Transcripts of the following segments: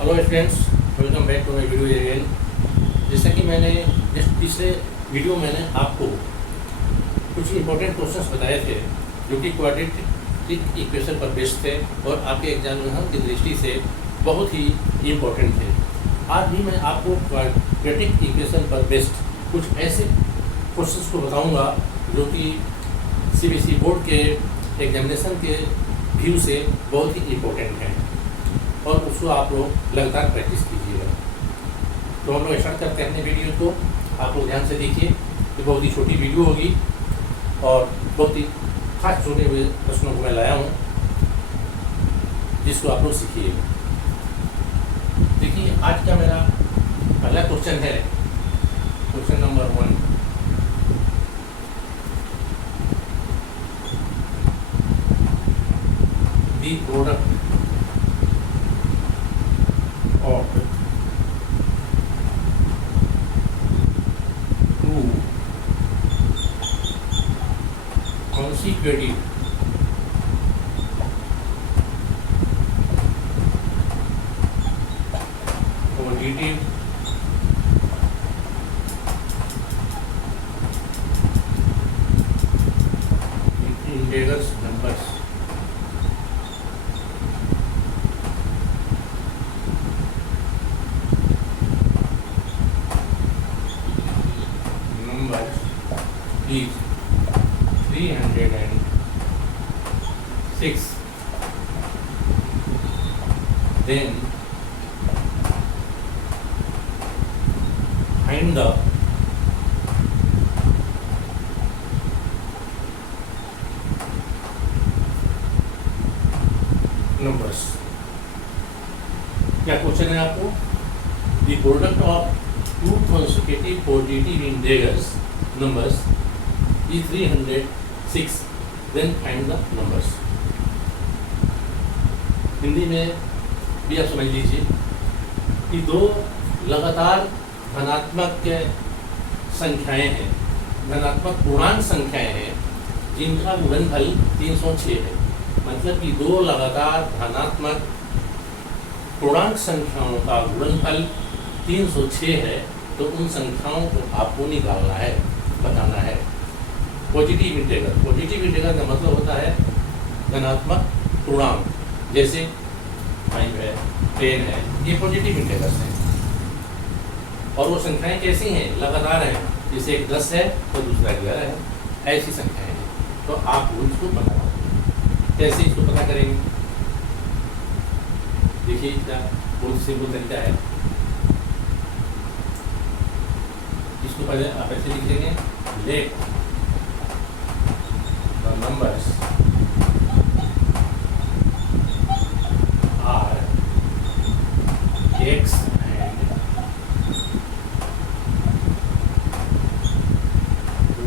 Hello friends, welcome back to my video again. जैसा कि मैंने पिछले वीडियो मैंने आपको कुछ इंपॉर्टेंट क्वेश्चंस बताए थे जो कि क्वाड्रेटिक इक्वेशन पर बेस्ड थे और आपके एग्जामिनेशन की दृष्टि से बहुत ही इम्पोर्टेंट थे। आज भी मैं आपको क्वाड्रेटिक इक्वेशन पर बेस्ड कुछ ऐसे क्वेश्चंस को बताऊंगा जो कि सीबीएसई बोर्ड के एग्जामिनेशन के व्यू से बहुत ही इम्पोर्टेंट हैं और उसको आप लोग लगातार प्रैक्टिस कीजिएगा। तो हम लोग स्टार्ट करते हैं अपने वीडियो को। आप लोग ध्यान से देखिए, ये बहुत ही छोटी वीडियो होगी और बहुत ही खास चुने हुए प्रश्नों को मैं लाया हूँ जिसको आप लोग सीखिएगा। देखिए, आज का मेरा पहला क्वेश्चन है question number 1। The product of two consecutive positive integers numbers is 306, then find the numbers। क्या क्वेश्चन है आपको? The product of two consecutive positive integers numbers is 306, then find the numbers। Hindi में भी आप समझ लीजिए कि दो लगातार धनात्मक संख्याएं हैं, धनात्मक पूर्णांक संख्याएं हैं जिनका गुणनफल 306 है। मतलब कि दो लगातार धनात्मक पूर्णांक संख्याओं का गुणनफल 306 है, तो उन संख्याओं को आपको निकालना है, बताना है। पॉजिटिव इंटीग्रल का मतलब होता है धनात्मक पूर्णांक, जैसे 5 है, 10 है, ये पॉजिटिव इंटीग्रल्स हैं। और वो संख्याएं कैसी हैं? लगातार हैं। जैसे एक 10 है तो दूसरा 11 है, ऐसी संख्याएं हैं। तो आप इसको पता करें। कैसे इसको पता करेंगे? देखिए, इसका बहुत सिंपल तरीका है। इसको पहले आप ऐसे लिखेंगे, let the numbers are x and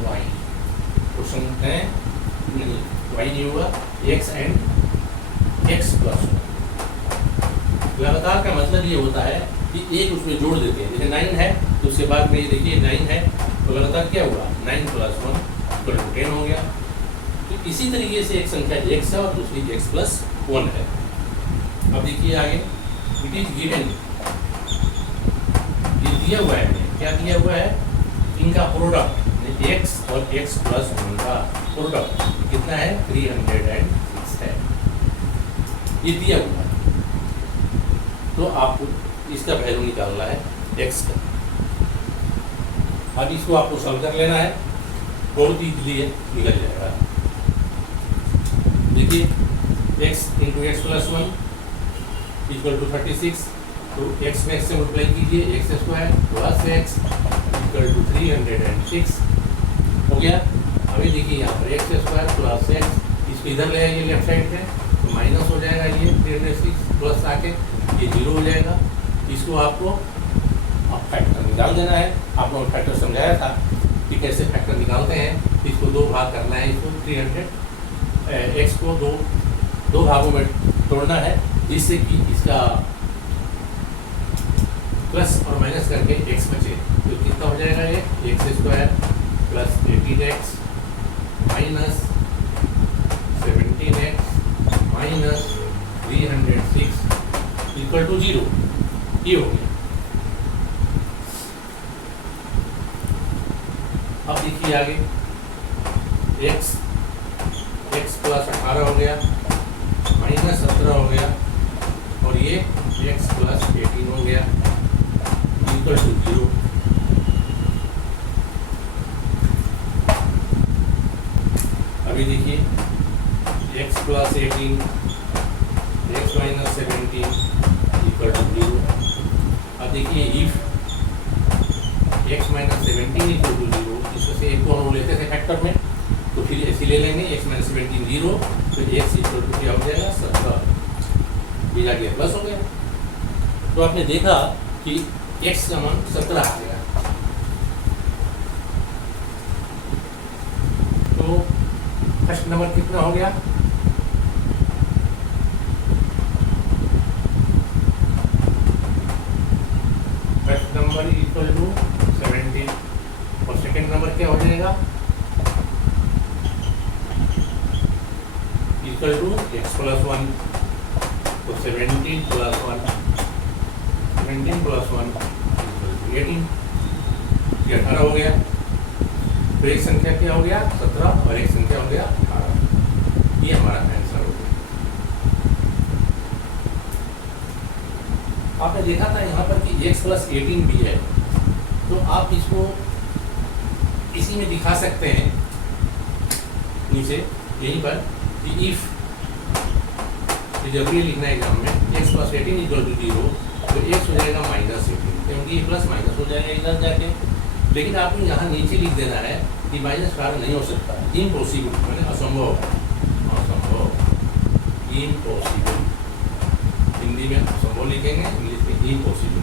y। Question है नहीं, y नहीं होगा, x and x प्लस 1। लगातार का मतलब ये होता है कि एक उसमें जोड़ देते हैं। जैसे 9 है तो उसके बाद में ये देखिए 9 है तो लगातार क्या हुआ, 9 प्लस 1 तो 10 हो गया। तो इसी तरीके से एक संख्या x है और दूसरी x प्लस 1 है। अब देखिए आगे, इट इज गिवन, ये दिया हुआ है, क्या दिया हुआ है? इनका प्रोडक्ट x और x प्लस 1 का प्रोडक्ट कितना है? 306 है, ये दिया हुआ है। तो आपको इसका वैल्यू निकालना है x का। अब इसको आपको सॉल्व कर लेना है, बहुत ईजिली निकल जाएगा। देखिए, x into x plus 1 equal to 36, तो x में x से मल्टीप्लाई कीजिए, x square plus x equal to 306 हो गया। अभी देखिए यहाँ पर एक्स स्क्वायर प्लस x, इसको इधर ले आइए लेफ्ट साइड पे, तो माइनस हो जाएगा ये 306 प्लस आके ये 0 हो जाएगा। इसको आपको अब फैक्टर निकाल देना है। आप लोगों ने फैक्टर समझाया था कि कैसे फैक्टर निकालते हैं। इसको दो भाग करना है, इसको 300 एक्स को दो भागों में तोड़ना है, जिससे कि इसका प्लस और माइनस करके एक्स बचे। तो कितना हो जाएगा? ये x square plus 18x minus 17x minus 306 equal to 0। ये हो गया। अब देखिए आगे x प्लस 18 हो गया, माइनस 17 हो गया, और ये x प्लस 18 हो गया इक्वल टू 0। अभी देखिए x plus 18 x minus 17 equal to 0। अब देखिए if x minus 17 equal to 0, इसमें से एक को हम लेते थे फैक्टर में, तो फिर ऐसे ले लेंगे x माइनस 17 0, तो x इक्वल टू क्या हो जाएगा 17, ये जाके प्लस हो गया। तो आपने देखा कि x का मान 17 आ गया। तो फर्स्ट नंबर कितना हो गया? फर्स्ट नंबर इक्वल टू 17, और सेकेंड नंबर क्या हो जाएगा? इक्वल टू x प्लस 1, तो 17 प्लस 1, 17 प्लस 1 इक्वल टू 18, ये 18 हो गया। तो एक संख्या क्या हो गया 17 और एक संख्या हो गया 18, ये हमारा आंसर हो गया। आपने देखा था यहाँ पर कि x प्लस 18 भी है, तो आप इसको इसी में दिखा सकते हैं नीचे यहीं पर कि इफ, जरूरी लिखना है एग्जाम में, x प्लस 18 इक्वल टू 0, तो x हो जाएगा माइनस 18, क्योंकि ये प्लस माइनस हो जाएगा इधर जाके। लेकिन आपको यहाँ नीचे लिख देना है कि माइनस कार्य नहीं हो सकता, इम्पॉसिबल, मैंने असंभव, असंभव, इम्पॉसिबल। हिंदी में असंभव लिखेंगे, इंग्लिश में इम्पॉसिबल,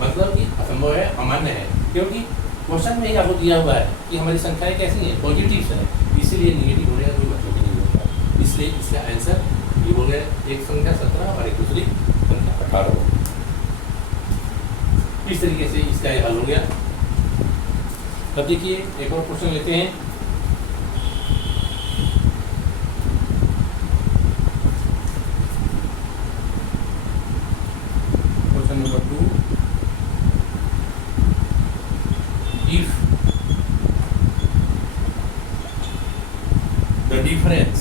मतलब कि असंभव है, अमान्य है, क्योंकि क्वेश्चन में ही आपको दिया हुआ है कि हमारी संख्याएं कैसी हैं, पॉजिटिव है, इसीलिए निगेटिव होने का कोई मतलब ही नहीं होता। इसलिए इसका आंसर ये हो गया, एक संख्या 17 और एक दूसरी संख्या 18। इस तरीके से इसका ये हल हो गया। अब देखिए एक और क्वेश्चन लेते हैं। Question number 2, if the difference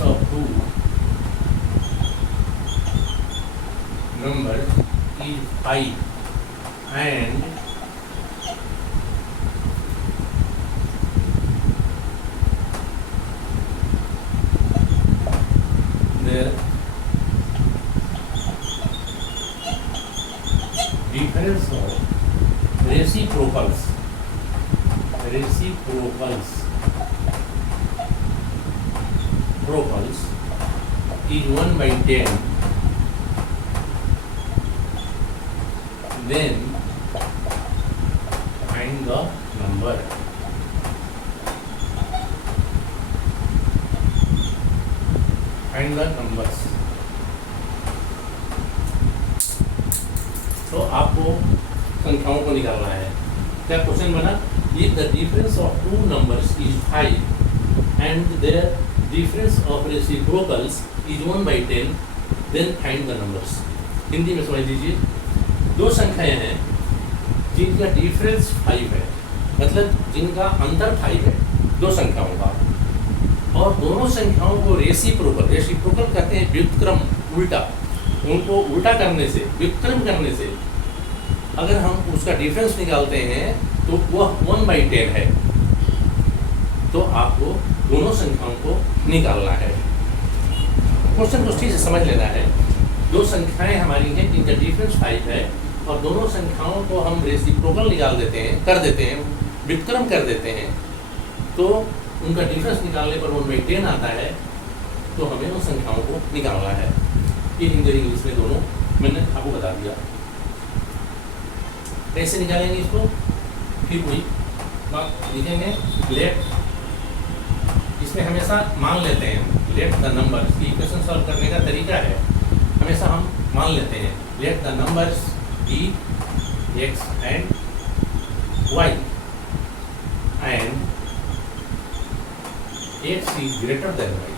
of two numbers is 5 and the difference of reciprocals is 1/10, then find the number. Find the numbers. तो आपको संख्याओं को निकालना है। क्या क्वेश्चन बना? If the difference of two numbers is 5 and their difference of reciprocals is 1/10, then find the numbers. Hindi में समझ लीजिए, दो संख्याएं हैं जिनका डिफरेंस 5 है, मतलब जिनका अंतर 5 है दो संख्याओं का, और दोनों संख्याओं को रेसिप्रोकल कहते हैं व्युत्क्रम, उल्टा, उनको उल्टा करने से, व्युत्क्रम करने से अगर हम उसका डिफरेंस निकालते हैं तो वह 1/10 है। तो आपको दोनों संख्याओं को निकालना है। क्वेश्चन को ठीक से समझ लेना है। दो संख्याएं हमारी हैं जिनका डिफरेंस 5 है, और दोनों संख्याओं को हम रेसिप्रोकल निकाल देते हैं, कर देते हैं, व्युत्क्रम कर देते हैं, तो उनका डिफरेंस निकालने पर 1/10 आता है। तो हमें उन संख्याओं को निकालना है। ये हिंदी और इंग्लिश में दोनों मैंने आपको बता दिया। कैसे निकालेंगे इसको? फिर वही बात लिखेंगे, लेट, इसमें हमेशा मान लेते हैं let the numbers, equation solve करने का तरीका है, हमेशा हम मान लेते हैं let the numbers be x and y, and x is greater than y.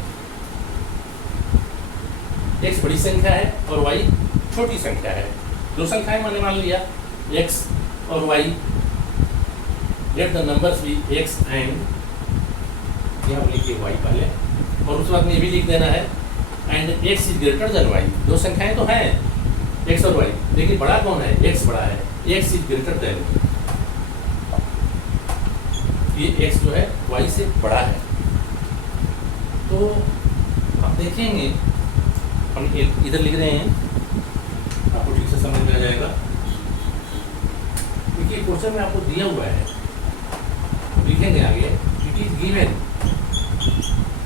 X बड़ी संख्या है और वाई छोटी संख्या है। दो संख्याएं मैंने मान लिया एक्स और y. Let the numbers be x and, यहाँ पर लिखिए वाई पहले, और उसके बाद में ये भी लिख देना है and x is greater than y. दो संख्याएं तो हैं एक्स और वाई, लेकिन बड़ा कौन है? एक्स बड़ा है। एक्स इज ग्रेटर देन, ये एक्स जो है वाई से बड़ा है। तो आप देखेंगे हम इधर लिख रहे हैं, आपको ठीक से समझ में आ जाएगा। देखिए क्वेश्चन में आपको दिया हुआ है, लिखेंगे आगे, इट इज गिवन,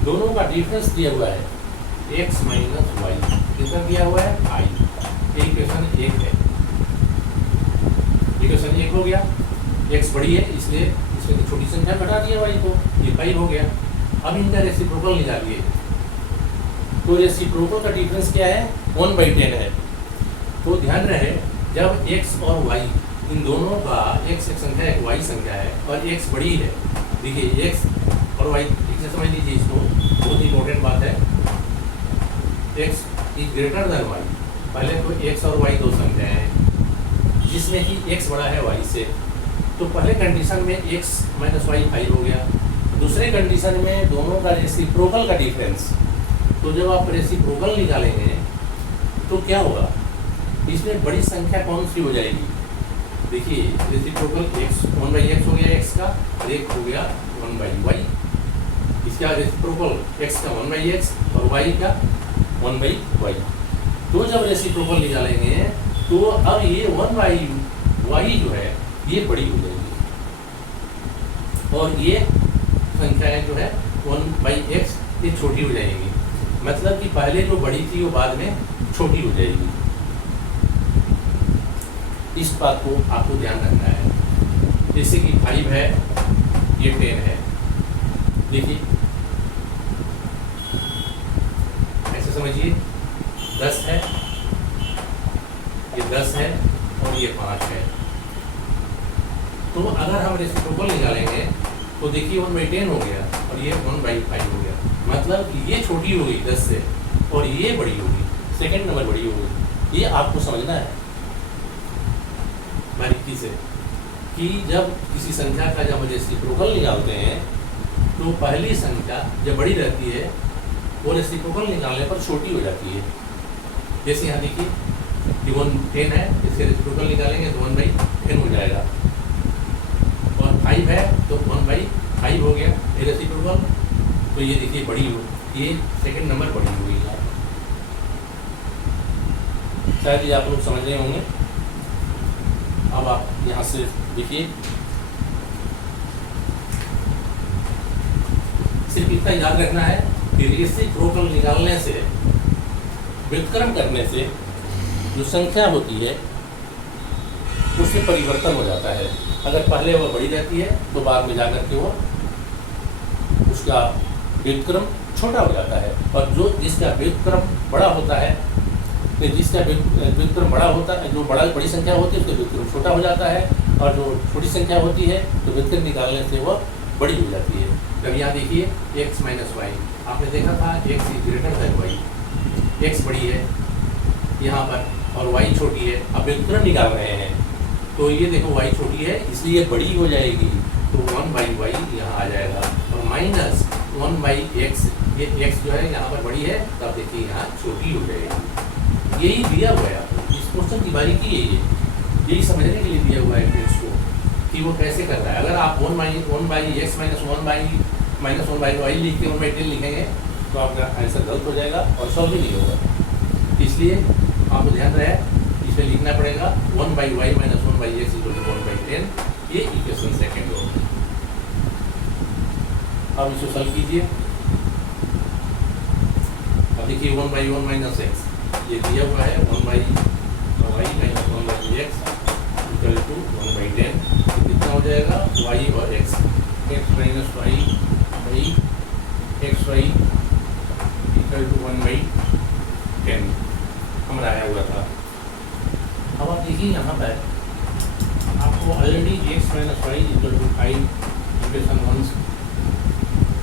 दोनों का डिफरेंस दिया हुआ है x माइनस वाई, कितना दिया हुआ है? आई। इक्वेशन एक है, इक्वेशन एक हो गया। x बड़ी है इसलिए इसमें छोटी संख्या घटा दिया y को, ये 5 हो गया। अब इनका रेसिप्रोकल निकालिए, तो रेसिप्रोकल का डिफरेंस क्या है? 1/10 है। तो ध्यान रहे जब x और y इन दोनों का, x एक संख्या है, y संख्या है और x बड़ी है, देखिए x और y ठीक से समझ लीजिए इसको, बहुत इंपॉर्टेंट बात है। x is greater then y, पहले तो x और y दो संख्याएं हैं जिसमें कि x बड़ा है y से, तो पहले कंडीशन में x माइनस वाई 5 हो गया। दूसरे कंडीशन में दोनों का रेसिप्रोकल का डिफरेंस, तो जब आप रेसिप्रोकल निकालेंगे तो क्या होगा? इसमें बड़ी संख्या कौन सी हो जाएगी? देखिए रेसिप्रोकल x 1/x हो गया x का, और एक हो गया 1/y। इसका रेसिप्रोकल x का 1/x और y का 1/y। तो जब रेसिप्रोकल निकालेंगे तो अब ये 1/y जो है ये बड़ी हो जाएगी और ये संख्याएं जो है 1/x ये छोटी हो जाएगी। मतलब कि पहले जो बड़ी थी वो बाद में छोटी हो जाएगी। इस बात को आपको ध्यान रखना है। जैसे कि 5 है, ये 10 है, देखिए ऐसे समझिए, 10 है, ये 10 है और ये 5 है। तो अगर हम रेसिप्रोकल निकालेंगे तो देखिए 1/10 हो गया और ये 1/5 हो गया। मतलब कि ये छोटी हो गई 10 से और ये बड़ी होगी, सेकंड नंबर बड़ी होगी। ये आपको समझना है बारीकी से कि जब किसी संख्या का जब रेसिप्रोकल निकालते हैं तो पहली संख्या जब बड़ी रहती है वो रेसिप्रोकल निकालने पर छोटी हो जाती है। जैसे यहाँ देखिए कि 1/10 है, इसके रेसिप्रोकल निकालेंगे तो 1/10 हो जाएगा, और 5 है तो 1/5 हो गया ये रेसिप्रोकल। तो ये देखिए बड़ी हो, ये सेकंड नंबर बड़ी हो गई। शायद ये आप लोग समझ रहे होंगे। अब आप यहाँ से देखिए, सिर्फ इतना याद रखना है कि रेसिप्रोकल निकालने से, व्युत्क्रम करने से जो संख्या होती है उसमें परिवर्तन हो जाता है। अगर पहले वो बड़ी रहती है तो बाद में जाकर के वो उसका व्युत्क्रम छोटा हो जाता है, और जो जिसका व्युत्क्रम बड़ा होता है, जिसका व्युत्क्रम बड़ा होता है, जो बड़ी संख्या होती है उसका व्युत्क्रम छोटा हो जाता है, और जो छोटी संख्या होती है तो व्युत्क्रम निकालने से वो बड़ी हो जाती है। तब यहाँ देखिए x माइनस वाई, आपने देखा था x is greater than y, x बड़ी है यहाँ पर और y छोटी है। अब व्युत्क्रम निकाल रहे हैं तो ये देखो y छोटी है इसलिए बड़ी हो जाएगी, तो 1/y यहाँ आ जाएगा, और माइनस 1/x, ये x जो है यहाँ पर बड़ी है तब देखिए यहाँ छोटी हो जाएगी। यही दिया हुआ है आपको, इस क्वेश्चन की बारीकी है, यही समझने के लिए दिया हुआ है फ्रेंड्स को कि वो कैसे कर रहा है। अगर आप 1/x माइनस 1/y लिख के 1/10 लिखेंगे तो आपका आंसर गलत हो जाएगा और सॉल्व ही नहीं होगा। इसलिए आपको ध्यान रहे इसमें लिखना पड़ेगा 1/y minus 1/x equal to 1/10, ये इक्वेशन सेकेंड होगा। अब इसको सॉल्व कीजिए। अब देखिए 1/1 माइनस x ये दिया हुआ है, 1/y minus 1/x equal to 1/10, कितना हो जाएगा y और x, x minus y by xy equal to 1/10 हमारा आया हुआ था। अब आप देखिए यहाँ पर आपको already x minus y equal to 5 equation 1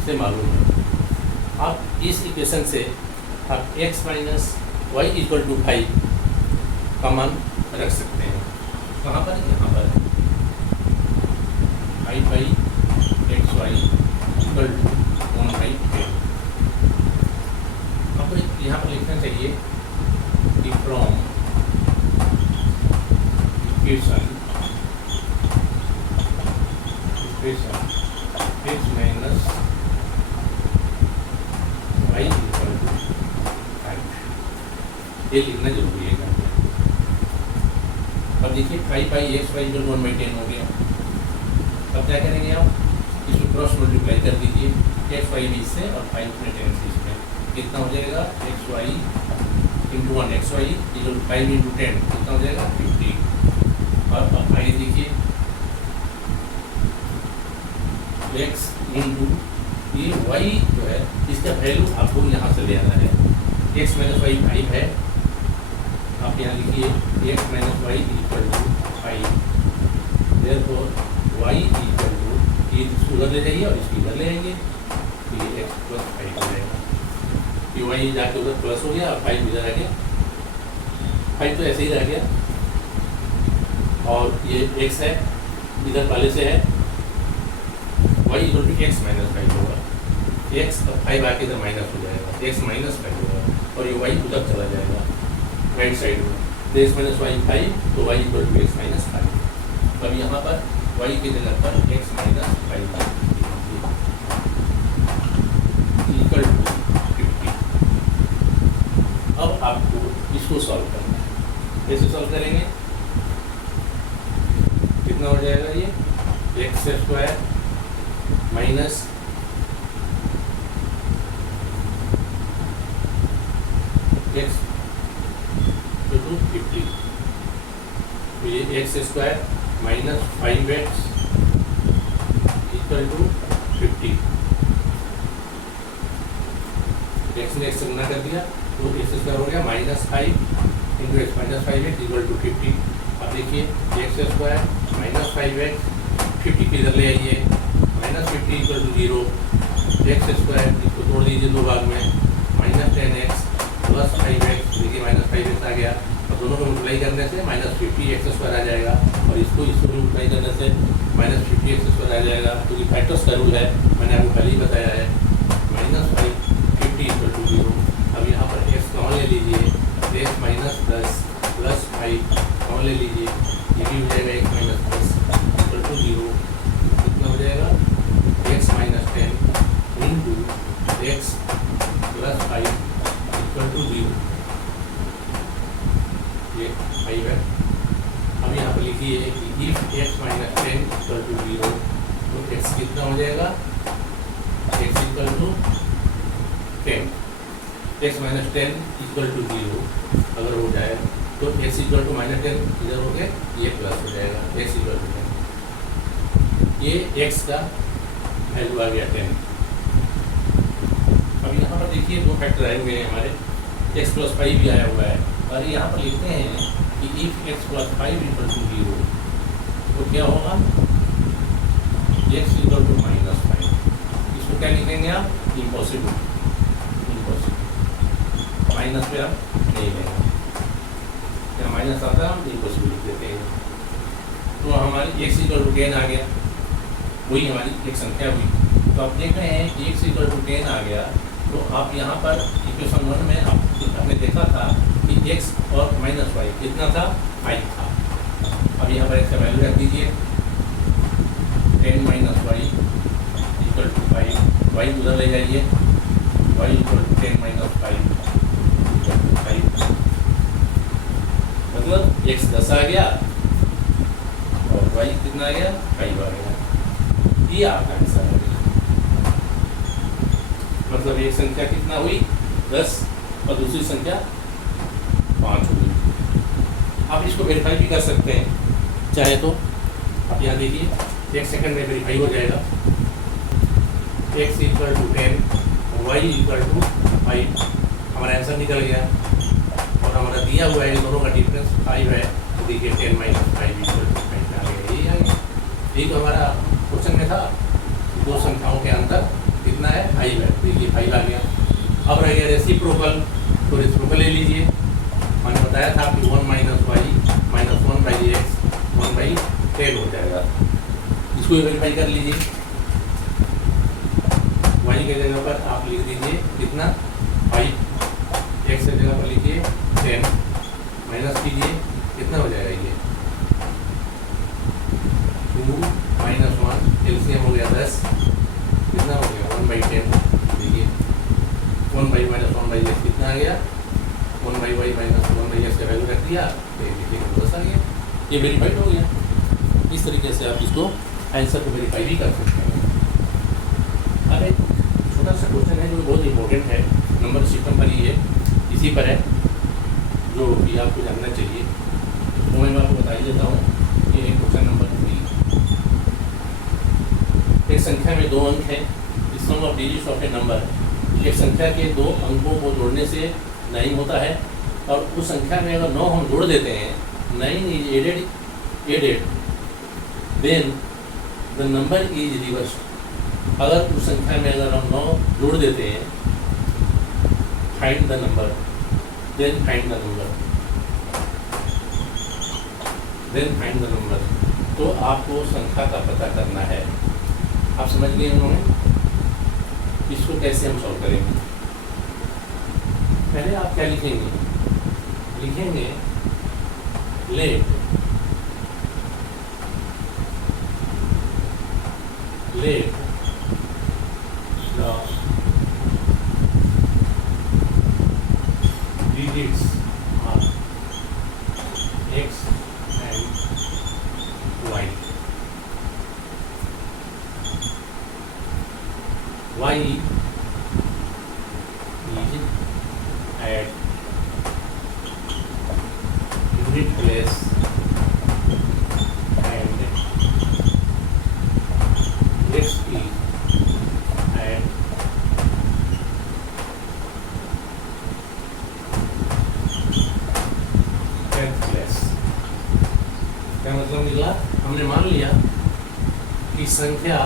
से मालूम है। आप इस इक्वेशन से आप x minus y equal to 5 का मान रख सकते हैं। कहाँ पर? यहाँ पर 5/xy इक्वल टू 1/10। आपको यहाँ पर लिखना चाहिए कि from equation x minus y equal to 5, ये लिखना जरूरी है। अब देखिए 5/xy इक्वल टू 1/10 हो गया। अब क्या करेंगे आप? इसको क्रॉस मल्टीप्लाई कर दीजिए, xy भी इससे और 5 में 10 से इसमें कितना हो जाएगा? xy into 1 xy equal to 5 into 10 कितना हो जाएगा? 50। और अब आगे देखिए x इंटू ये y जो है इसका वैल्यू आपको यहाँ से ले आना है। x माइनस वाई 5 है, आप यहाँ लिखिए x minus y equal to 5, therefore y equal to, ये इसको उधर ले जाइए और इसको इधर ले आइए तो ये x प्लस 5 हो जाएगा। ये y जाके उधर प्लस हो गया और 5 इधर आ गया, 5 तो ऐसे ही रह गया। और ये x है इधर पहले से है, y equal to x minus 5 होगा, x और 5 आके इधर माइनस हो जाएगा, x माइनस 5 होगा और ये y उधर चला जाएगा राइट साइड में, तो x माइनस वाई 5 तो y equal to x minus 5। अब यहाँ पर y की जगह पर x माइनस 5 इक्वल टू 50। अब आपको इसको सॉल्व करना है। कैसे सॉल्व करेंगे? कितना हो जाएगा? ये x square minus x to 50, तो ये x square minus 5x equal to 50। X ने एक्स से गुना कर दिया तो एक्स स्क्वायर हो गया minus 5 into x minus 5x equal to 50। अब देखिए एक्स स्क्वायर माइनस 5x 50 के इधर ले आइए, minus 50 equal to 0, x square इसको तोड़ दीजिए दो भाग में, माइनस 10x प्लस 5x, देखिए माइनस 5x आ गया और दोनों को मल्टीप्लाई करने से माइनस 50x स्क्वायर आ जाएगा और इसको मल्टीप्लाई करने से माइनस 50x स्क्वायर आ जाएगा, क्योंकि फैक्टर्स का रूल है, मैंने आपको पहले ही बताया है। Minus 50 equal to 0। अब यहाँ पर x कॉमन ले लीजिए, x माइनस 10 प्लस 5 कॉमन ले लीजिए, ये भी हो जाएगा x माइनस 10 इक्वल टू 0। कितना हो जाएगा? x minus 10 into x plus 5 equal to 0, ये 5 है। अब यहाँ पर लिखिए कि if x minus 10 equal to 0 तो x कितना हो जाएगा? x equal to 10, x minus 10 equal to 0 अगर हो जाए तो x इक्वल टू माइनस 10 इधर हो गया, ये प्लस हो जाएगा, x इक्वल टू 10, ये x का वैल्यू आ गया 10। अब यहाँ पर देखिए दो फैक्टर आए हुए हैं हमारे, x प्लस 5 भी आया हुआ है और यहाँ पर लिखते हैं कि if x plus 5 equal to 0 तो क्या होगा? x equal to minus 5। इसको क्या लिखेंगे आप? इम्पॉसिबल, इम्पॉसिबल, माइनस पे आप नहीं लेंगे, क्या माइनस आता है हम इम्पॉसिबल लिख देते हैं। तो हमारी x इक्वल टू 10 आ गया, वही हमारी एक संख्या हुई। तो आप देख रहे हैं कि x इक्वल टू 10 आ गया, तो आप यहाँ पर इक्वेशन 1 में आपने देखा था कि x और माइनस वाई कितना था? 5 था। अब यहाँ पर x का वैल्यू रख दीजिए, 10 minus y equal to 5, y उधर ले जाइए, y equal to 10 minus 5 equal to 5, मतलब x 10 आ गया और वाई कितना आ गया? 5 आ गया। ये आपका आंसर है। मतलब एक संख्या कितना हुई? 10 और दूसरी संख्या 5 हुई। आप इसको वेरीफाई भी कर सकते हैं चाहे तो। आप यहाँ देखिए 1 सेकंड में वेरीफाई हो जाएगा। x equal to 10, y equal to 5, हमारा आंसर निकल गया और हमारा दिया हुआ है दोनों का डिफरेंस 5 है, तो देखिए 10 माइनस 5 इक्वल टू 5 आ गया। यही आ गया, यही तो हमारा क्वेश्चन में था। दो संख्याओं के अंदर कितना कितना है 5 है, देखिए 5 आ गया। अब रह गया रेसिप्रोकल, तो रेसिप्रोकल ले लीजिए। मैंने बताया था कि 1 - y - 1/x 1/10 हो जाएगा। इसको वेरीफाई कर लीजिए। y के जगह पर आप लिख दीजिए कितना 5, x की जगह पर लिखिए 10, माइनस कीजिए कितना हो जाएगा ये 2 - 1 एलसीएम हो गया 10, कितना हो गया 1/10। देखिए 1/y - 1/x कितना आ गया 1/y - 1/x का वैल्यू रख दिया तो ये देखिए 10 आ गया। ये वेरीफाइड हो गया। इस तरीके से आप इसको आंसर को वेरीफाई भी कर सकते हैं। अब एक छोटा सा क्वेश्चन है जो बहुत इंपॉर्टेंट है, नंबर सिस्टम पर ही है, इसी पर है, जो भी आपको जानना चाहिए। तो मैं आपको बता ही देता हूँ। ये क्वेश्चन नंबर 3। एक संख्या में 2 अंक है, sum of digits of a number. एक संख्या के 2 अंकों को जोड़ने से 9 होता है, और उस संख्या में अगर 9 हम जोड़ देते हैं, 9 is added then the number is reversed. अगर उस संख्या में अगर हम 9 जोड़ देते हैं, find the number, then find the number, then find the number. तो आपको संख्या का पता करना है। आप समझ गए उन्होंने? इसको कैसे हम सॉल्व करेंगे? पहले आप क्या लिखेंगे? लिखेंगे let the digits are x and y. Y is at unit place and x is at tenth place। क्या मतलब निकला? हमने मान लिया कि संख्या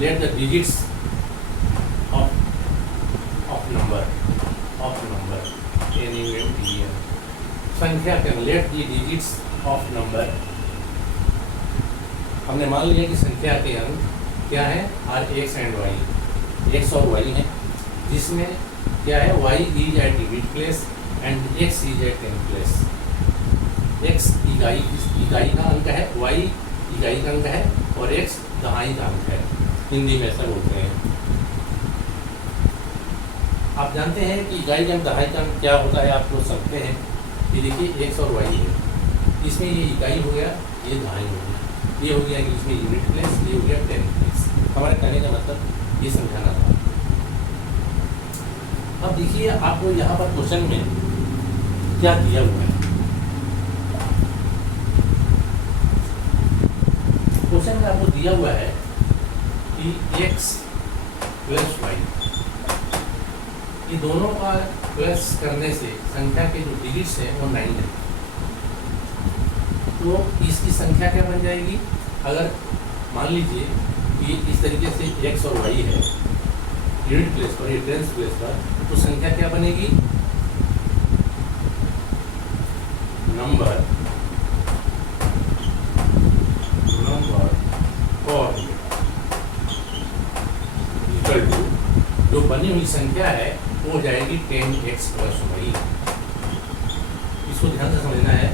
let the digits of number anyway संख्या can let the digits of number। हमने मान लिया कि संख्या के अंक क्या है are x and y, x और वाई है, जिसमें क्या है y is at unit place and x is at tenth place. x इकाई का अंक है, y इकाई का अंक है और x दहाई का अंक है। हिंदी में ऐसा बोलते हैं। आप जानते हैं कि इकाई का अंक दहाई का अंक क्या होता है, आप लोग समझते हैं। ये देखिए x और y है, इसमें ये इकाई हो गया, ये दहाई हो गया, ये हो गया इसमें यूनिट प्लेस, ये हो गया टेंथ प्लेस। हमारे कहने का मतलब ये समझाना था। अब देखिए आपको यहाँ पर क्वेश्चन में क्या दिया हुआ है। क्वेश्चन में आपको दिया हुआ है कि x प्लस y, ये दोनों का प्लस करने से संख्या के जो डिजिट्स हैं वो 9 है। तो इसकी संख्या क्या बन जाएगी? अगर मान लीजिए कि इस तरीके से x और y है यूनिट प्लेस पर, ये टेंथ प्लेस पर, तो संख्या क्या बनेगी? नंबर और इक्वल टू जो बनी हुई संख्या है वो हो जाएगी 10x प्लस y। इसको ध्यान से समझना है।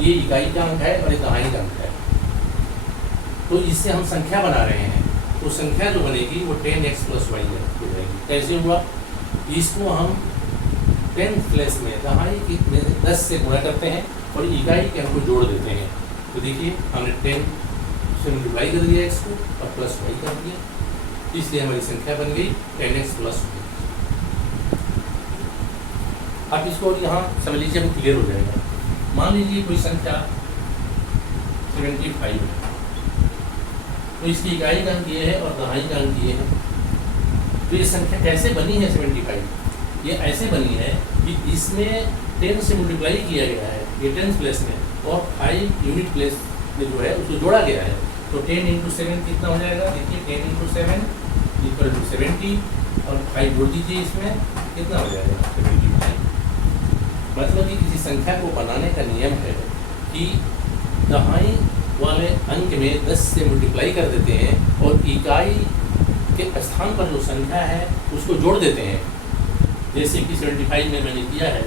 ये इकाई का अंक है और ये दहाई का अंक है, तो इससे हम संख्या बना रहे हैं, तो संख्या जो बनेगी वो 10x प्लस y हो जाएगी। कैसे हुआ? इसको हम 10th प्लेस में दहाई की 10 से गुणा करते हैं और इकाई के अंक को जोड़ देते हैं। तो देखिए हमने 10 से मल्टीप्लाई कर दिया x को और प्लस y कर दिया, इसलिए हमारी संख्या बन गई 10x प्लस y। आप इसको यहाँ समझ लीजिए, अब क्लियर हो जाएगा। मान लीजिए कोई संख्या 75 है, तो इसकी इकाई का अंक ये है और दहाई का अंक ये है। तो ये संख्या कैसे बनी है 75? ये ऐसे बनी है कि इसमें 10 से मल्टीप्लाई किया गया है, ये 10th प्लेस में, और 5 यूनिट प्लेस में जो है उसको जोड़ा गया है। तो 10 इंटू 7 कितना हो जाएगा? देखिए 10 इंटू 7 इक्वल टू 70 और 5 जोड़ दीजिए, इसमें कितना हो जाएगा? 75। मतलब कि किसी संख्या को बनाने का नियम है कि दहाई वाले अंक में 10 से मल्टीप्लाई कर देते हैं और इकाई के स्थान पर जो संख्या है उसको जोड़ देते हैं। जैसे कि 75 में मैंने किया है,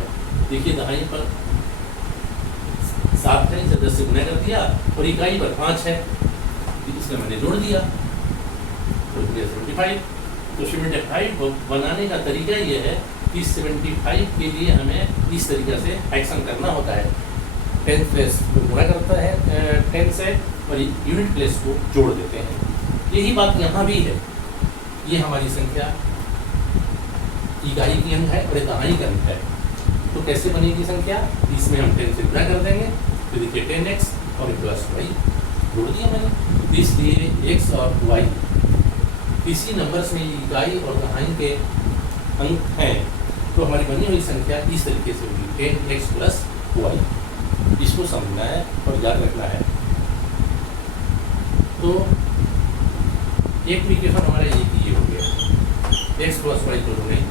देखिए दहाई पर 7 है, इसे 10 से गुना कर दिया और इकाई पर 5 है, इसमें मैंने जोड़ दिया तो 75। तो 75 बनाने का तरीका ये है कि 75 के लिए हमें इस तरीके से एक्शन करना होता है। 10 प्लेस को गुणा करता है 10 से और यूनिट प्लेस को जोड़ देते हैं। यही बात यहाँ भी है। ये हमारी संख्या इकाई की अंक है और दहाई का अंक है, तो कैसे बनेगी संख्या? इसमें हम 10 से गुणा कर देंगे तो देखिए 10x और प्लस वाई जोड़ दिया मैंने। इसलिए x और y इसी नंबर से इकाई और दहाई के अंक हैं, तो हमारी बनी हुई संख्या इस तरीके से होगी 10x प्लस वाई। इसको समझना है और याद रखना है। तो एक इक्वेशन हमारा ये हो गया x प्लस वाई तो नहीं।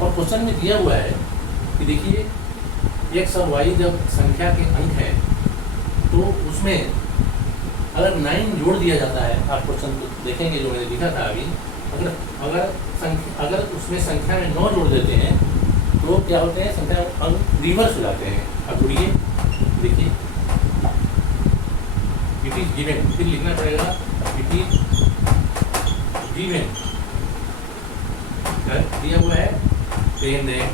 और क्वेश्चन में दिया हुआ है कि देखिए x और y जब संख्या के अंक हैं तो उसमें अगर 9 जोड़ दिया जाता है, आप क्वेश्चन को देखेंगे जो मैंने लिखा था अभी, अगर उसमें संख्या में 9 जोड़ देते हैं तो क्या होते हैं? संख्या अंक रिवर्स हो जाते हैं। अब जोड़िए, देखिए इट इज गिवन, फिर लिखना पड़ेगा इट इज गिवन, दिया हुआ है 10x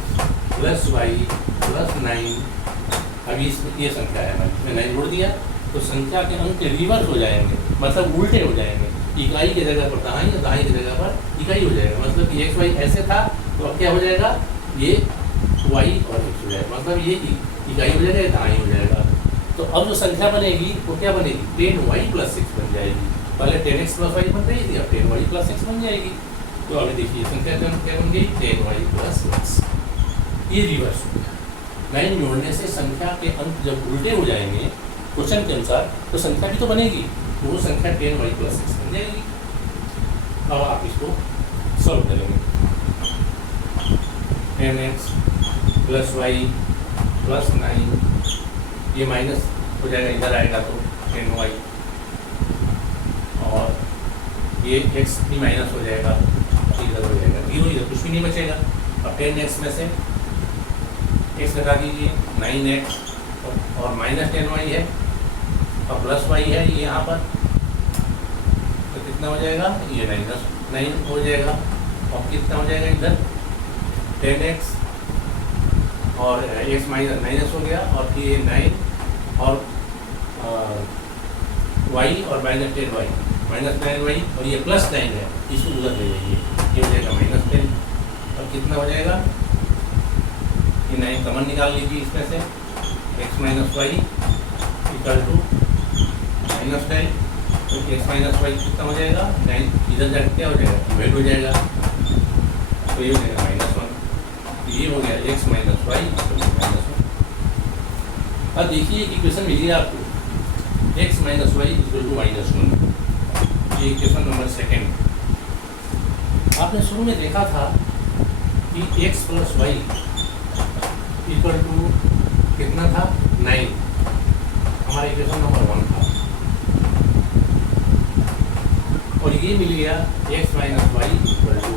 प्लस वाई प्लस 9। अभी इसमें ये संख्या है, मैंने 9 जोड़ दिया तो संख्या के अंक रिवर्स हो जाएंगे, मतलब उल्टे हो जाएंगे। इकाई की जगह पर दहाई और दहाई की जगह पर इकाई हो जाएगा। मतलब कि एक्स वाई ऐसे था तो अब क्या हो जाएगा? ये वाई और एक्स हो जाएगा, मतलब ये इकाई हो जाएगा, ये दहाई हो जाएगा। तो अब जो संख्या बनेगी वो क्या बनेगी? 10y प्लस 6 बन जाएगी। पहले 10x प्लस वाई बन रही थी, अब 10y प्लस 6 बन जाएगी। तो अभी देखिए संख्या क्या बन गई? 10y plus 6। ये रिवर्स हो गया। 9 जोड़ने से संख्या के अंक जब उल्टे हो जाएंगे क्वेश्चन के अनुसार तो संख्या भी तो बनेगी, वो संख्या 10y प्लस 6 बन जाएगी। अब आप इसको सॉल्व करेंगे। 10x प्लस वाई प्लस 9, ये माइनस हो जाएगा, इधर आएगा तो 10y, और ये x भी माइनस हो जाएगा, इधर हो जाएगा 0, इधर कुछ भी नहीं बचेगा। अब 10x में से x घटा दीजिए, 9x और माइनस 10y है और प्लस y है ये यहाँ पर, तो कितना हो जाएगा? ये माइनस 9 हो जाएगा। और कितना हो जाएगा इधर? 10x और x माइनस हो गया, और ये 9 और y और माइनस 10y, माइनस 9y, और ये प्लस 9 है, इसको उधर ले जाइए, ये हो जाएगा माइनस 10। और कितना हो जाएगा? ये 9 कॉमन निकाल लीजिए इसमें से, x minus y equal to minus 10। तो x माइनस वाई कितना हो जाएगा? 9 इधर जाकर क्या हो जाएगा? डिवाइड हो जाएगा, तो ये हो जाएगा -1। ये हो गया x माइनस वाई -1। अब देखिए इक्वेशन मिली है आपको, x minus y equal to -1। ये इक्वेशन नंबर 2। आपने शुरू में देखा था कि x plus y equal to कितना था? 9। हमारा इक्वेशन नंबर 1 था, और ये मिल गया x minus y equal to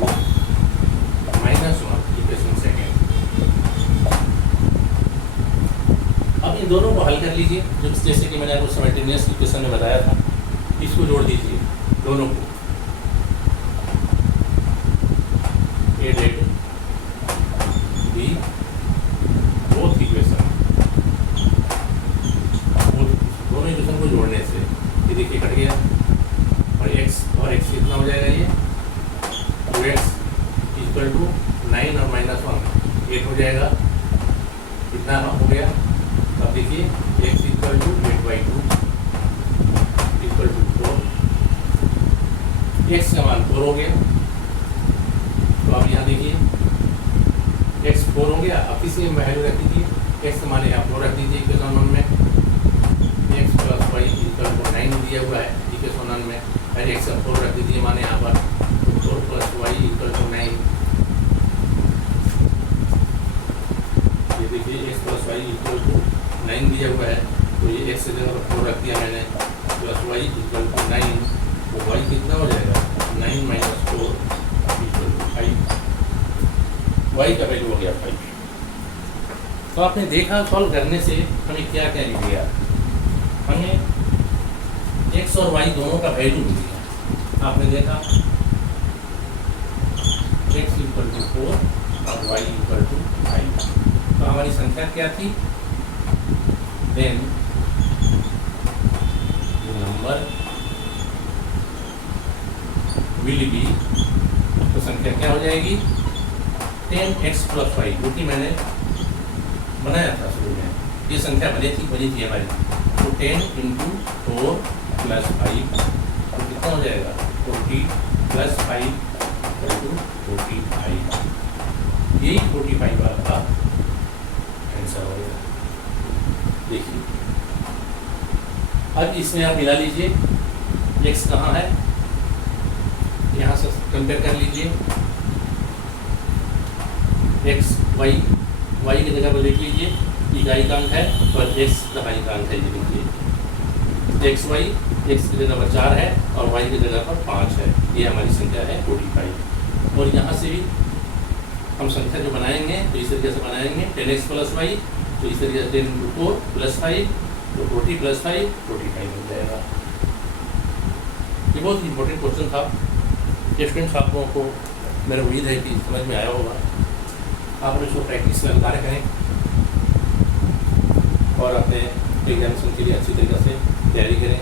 -1, equation 2। अब इन दोनों को हल कर लीजिए, जैसे कि मैंने आपको साइमल्टेनियस इक्वेशन में बताया था। इसको जोड़ दीजिए दोनों को, ए डेट बी बोथ इक्वेशन, दोनों इक्वेशन को जोड़ने से ये देखिए कट गया, और x कितना हो जाएगा? ये 2x इक्वल टू 9 और -1 8 हो जाएगा। कितना हो गया? अब देखिए x equal to 8/2 equal to 4, x का मान 4 हो गया। तो अब यहाँ देखिए x 4 हो गया। अब किसी वैल्यू रख दीजिए, x का मान यहाँ 4 रख दीजिए इक्वेशन 1 में, x plus y equal to 9 दिया दिया हुआ है इक्वेशन में, पहले एक्स का 4 रख दीजिए माने यहाँ पर 4 + y = 9। ये देखिए x + y = 9 दिया हुआ है, तो ये x की जगह पर 4 रख दिया मैंने, + y = 9, तो y कितना हो जाएगा 9 - 4 = 5, y का वैल्यू हो गया 5। तो आपने देखा सॉल्व करने से हमें क्या क्या मिल गया, हमें x और y दोनों का वैल्यू मिल गया। आपने देखा x = 4 और y = 5, तो हमारी संख्या क्या थी, देन नंबर विल बी, तो संख्या क्या हो जाएगी 10x + y, जो कि मैंने बनाया था शुरू में, ये संख्या बनी थी हमारी, तो 10 × 4 + 5, तो कितना हो जाएगा 40 + 5 = 45, यही 45 वाला आंसर हो गया। देखिए अब इसमें आप मिला लीजिए x कहाँ है, यहाँ से कंपेयर कर लीजिए, x y की जगह पर लिख लीजिए, इकाइकांक है और x दहाइकांक है, ये लिखिए x की जगह पर 4 है और y की जगह पर 5 है, ये हमारी संख्या है 45। और यहाँ से भी हम संख्या जो बनाएंगे तो इस तरीके से बनाएंगे 10x + y, तो इस तरीके से 10 × 4 + 5, तो 40 + 5 45 मिल जाएगा। ये बहुत इंपॉर्टेंट क्वेश्चन था स्टूडेंट्स, आप लोगों को मेरा उम्मीद है कि समझ में आया होगा। आप इसको प्रैक्टिस में कार्य करें और अपने एग्जामिनेशन के लिए अच्छी तरीके से तैयारी करें।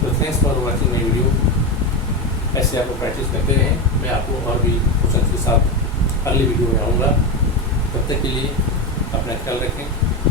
तो thanks for watching my video. ऐसे आपको प्रैक्टिस करते रहें, मैं आपको और भी क्वेश्चन के साथ अगली वीडियो में आऊँगा। तब तक के लिए अपना ख्याल रखें।